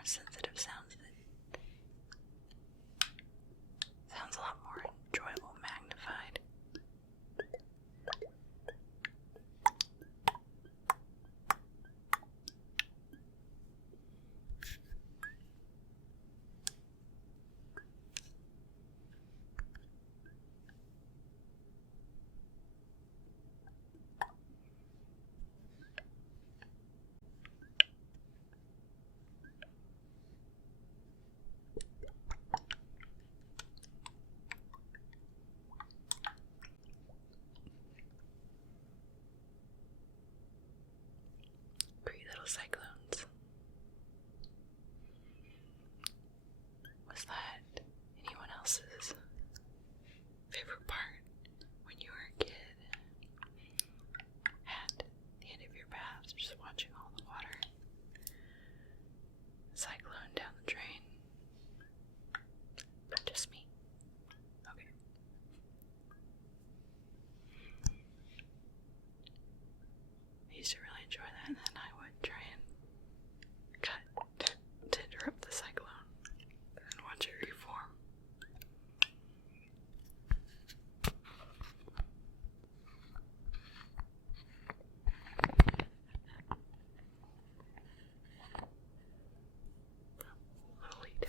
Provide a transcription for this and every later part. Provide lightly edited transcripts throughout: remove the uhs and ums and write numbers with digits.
more sensitive sounds that sounds a lot more enjoyable, magnified. Great little cyclones. Was that anyone else's favorite part when you were a kid? At the end of your baths, just watching all the water cyclone down the drain? Just me. Okay. I used to really enjoy that, and then I would try and cut to interrupt the cyclone and watch it reform. Holy cow.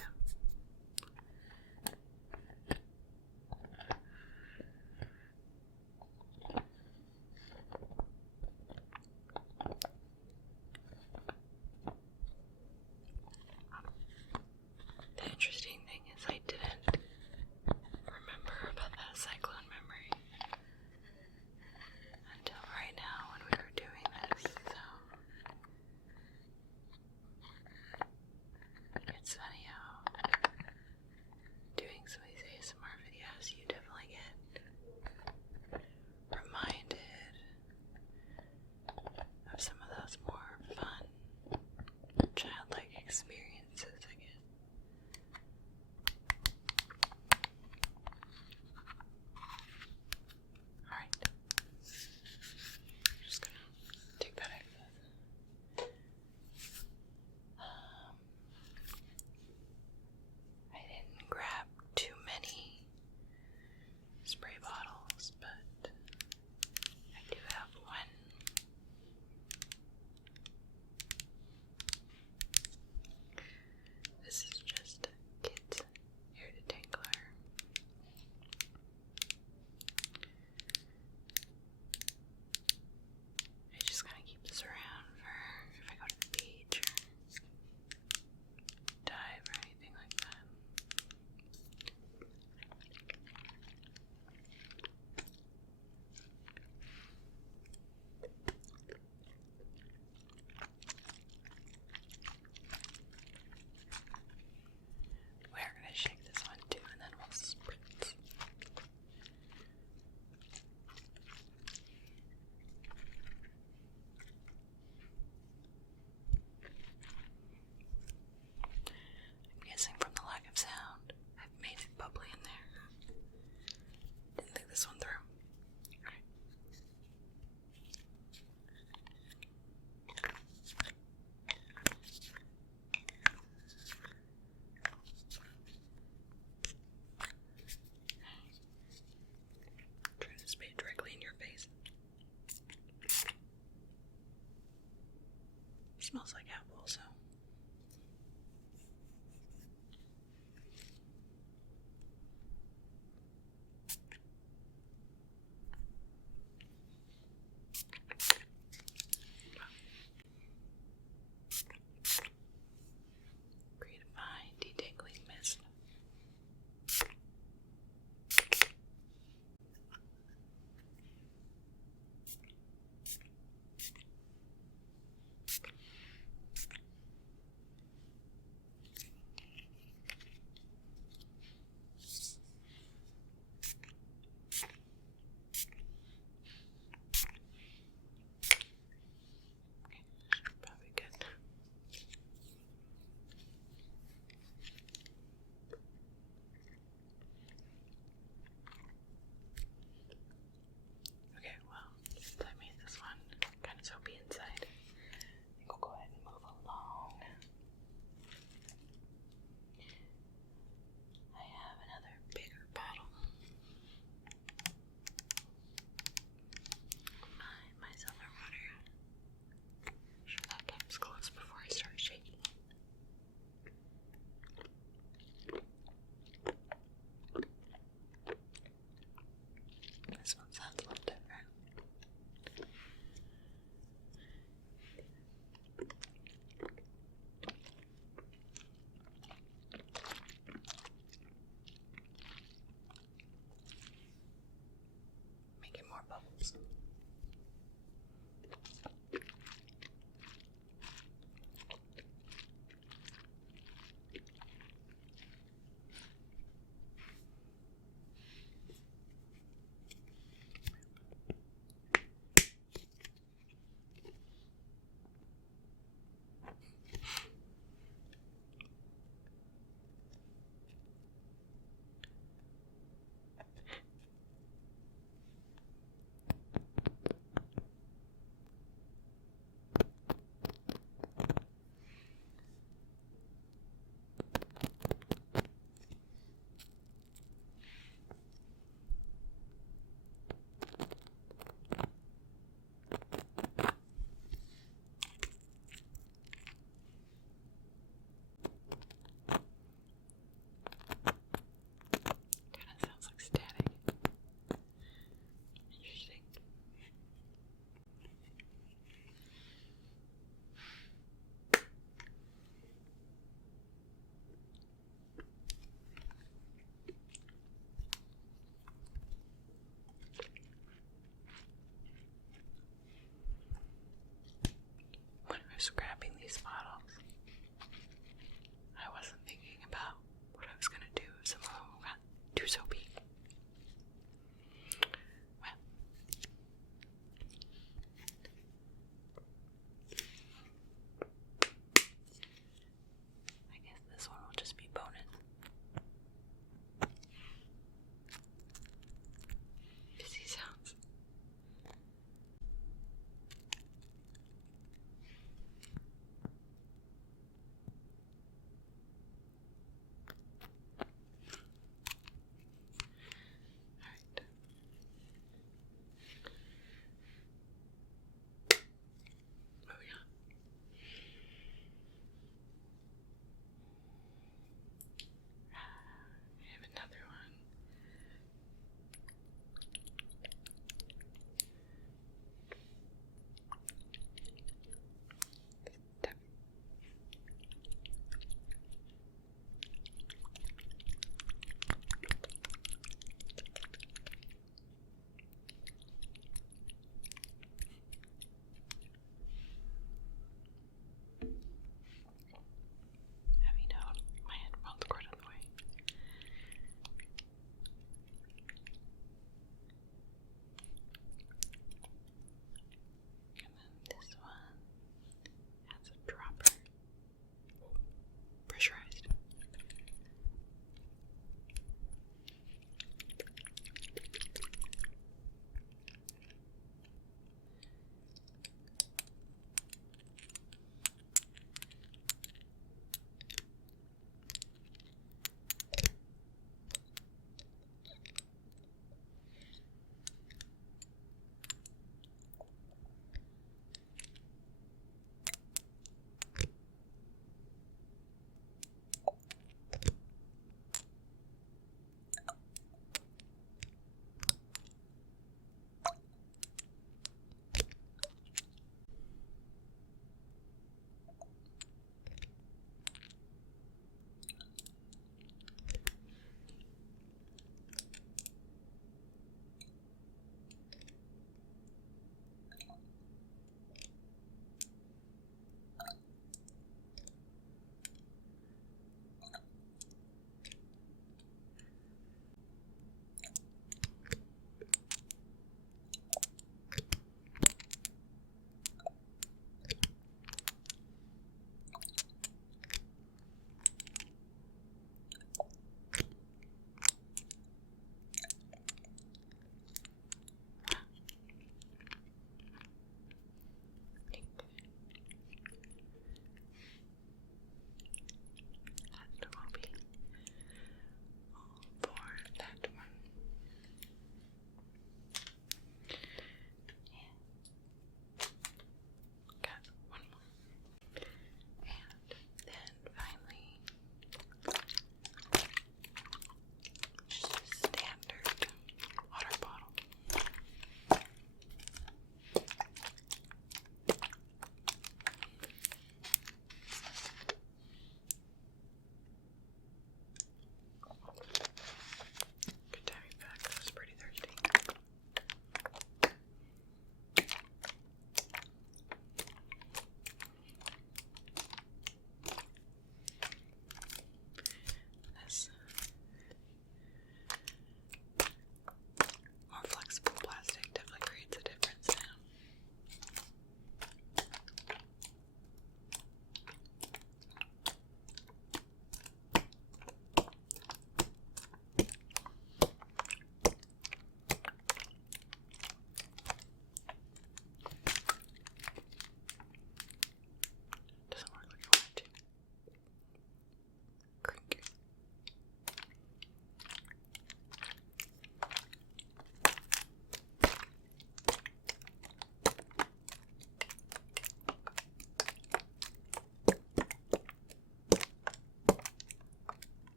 The interesting thing is I didn't remember about that cyclone memory until right now when we were doing this, so it's funny how doing some of these ASMR videos you definitely get reminded of some of those more fun, childlike experiences, I guess. Alright. Just gonna take that out. I didn't grab too many spray bottles, but I do have one. This is just Kids Hair Detangler. I just kind of keep this around for if I go to the beach or dive or anything like that. We're gonna shake this one too, and then we'll spritz. I'm guessing from the lack of sound, I've made it bubbly in there. Didn't think this one through. Alright. Try to spray it directly in your face. Smells like apple, so. Create a fine detangling mist. scratch.